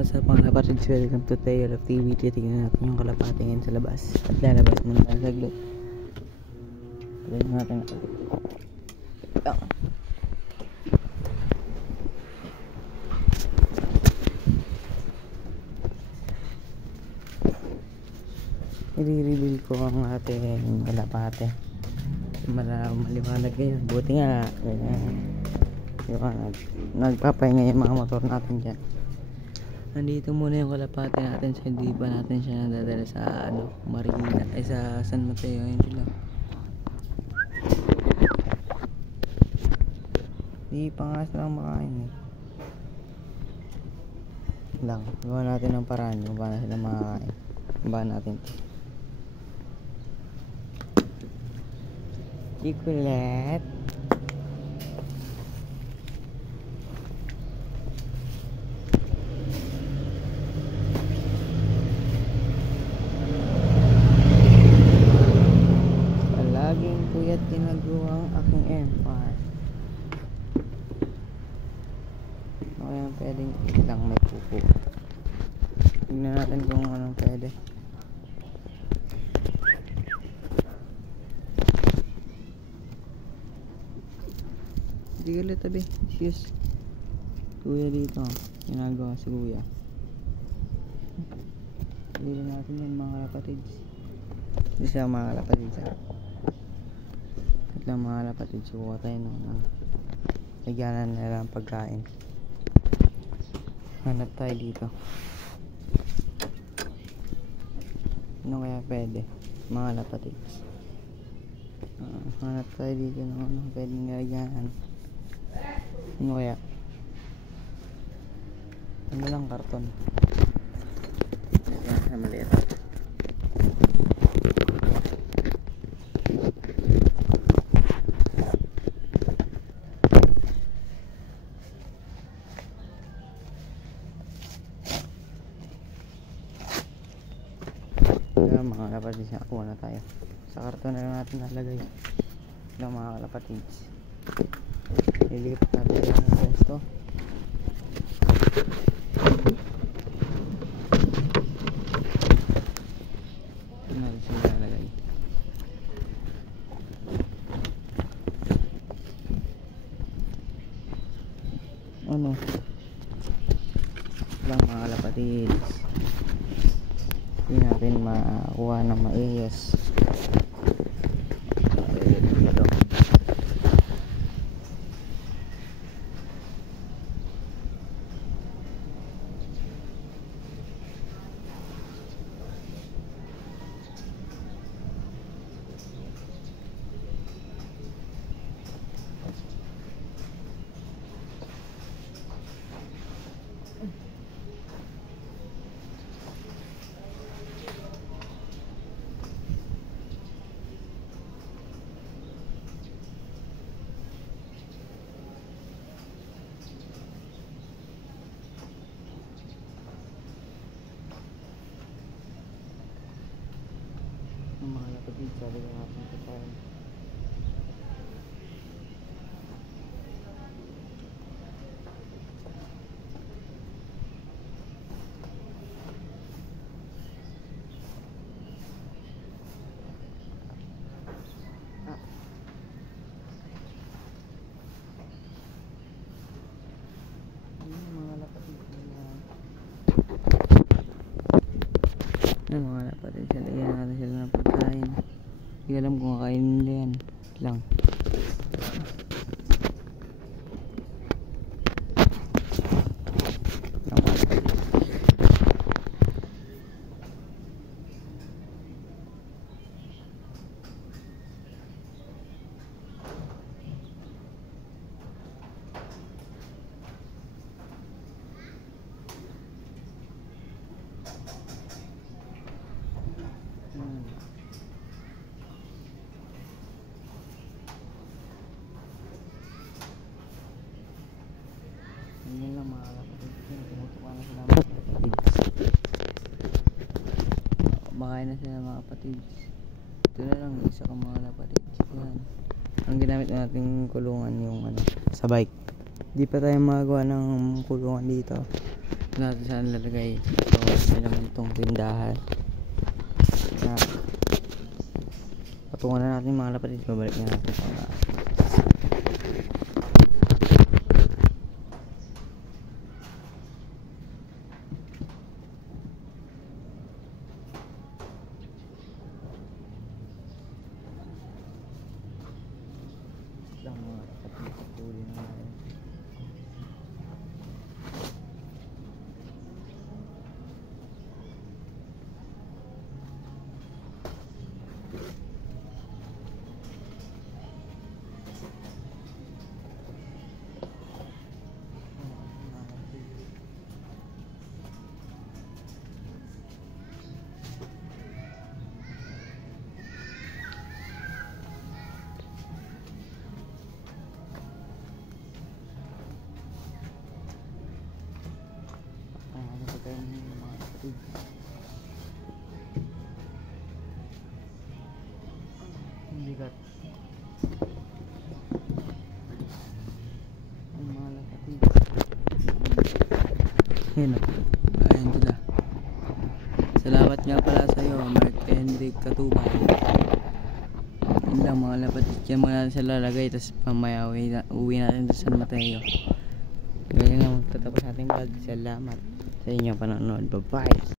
what's up mga kapatid? Welcome to Tale of TV. Titignan natin yung kalapate ngayon sa labas. At lalabas muna tayo saglit. Tignan natin i-reveal ko ang ating kalapate. Maliwanag ngayon. Buti nga nagpapahinga yung mga motor natin dyan. Nandito muna yung kalapate natin, so hindi pa natin siya nadadala sa Marikina, sa San Mateo. Ayun sila. Hindi pa nga silang makain lang. Gawa natin ng paraan kung paano sila makakain. Gawa natin ito. Chocolate. Palaging puyat ginagawa ang aking empire. Kaya pwedeng lang may pupo. Tignan natin kung anong pwede. Hindi ka lang tabi. Cheers. Kuya dito. Ginagawa si kuya. Pili natin yan mga kalapatids. Hindi siya mga kalapatids. At lang mga kalapatids. Kuha tayo ng lagyanan nila ang pagkain. Hanap tayo dito. Ano kaya pwede mga kalapatids? Hanap tayo dito ng ano pwedeng lagyanan. Ano kaya? Ano lang karton? Ayan, na maliit. Ayan mga kalapatids, nakuha na tayo. Sa karton na lang natin nalagay. Ayan mga kalapatids. Lilipat natin yung resto. Ano sila nalagay? Ano? Lang mga kalapatids. Hindi natin makuha ng maayos. Ang mga kalapatids, sabi ko natin ito tayo. Ano mga kalapatids, lagyan natin sila ng pagkain. Hindi alam kung kakainin nila yan lang. Yun lang mga kalapatids. Tumutukan na sila mga kapatids. Makain na sila mga kapatids. Ito na lang isa kang mga kapatids. Yan. Ang ginamit nating kulungan yung sa bike. Di pa tayo magawa ng kulungan dito. natin saan lalagay. So yun naman itong tindahan na patungan na natin mga lapatid. Babalik na natin sa mga patuloy na natin. Bigat ang mga lapatid. Ayun o, ayan sila. Salamat nga pala sa iyo, Mark Hendrik Katubay. Yun lang mga lapatid, yan muna natin sa lalagay, tapos mamaya uwi natin sa San Mateo. Ganyan nga magtatapos natin vlog. Salamat sa inyong panonood. Bye bye.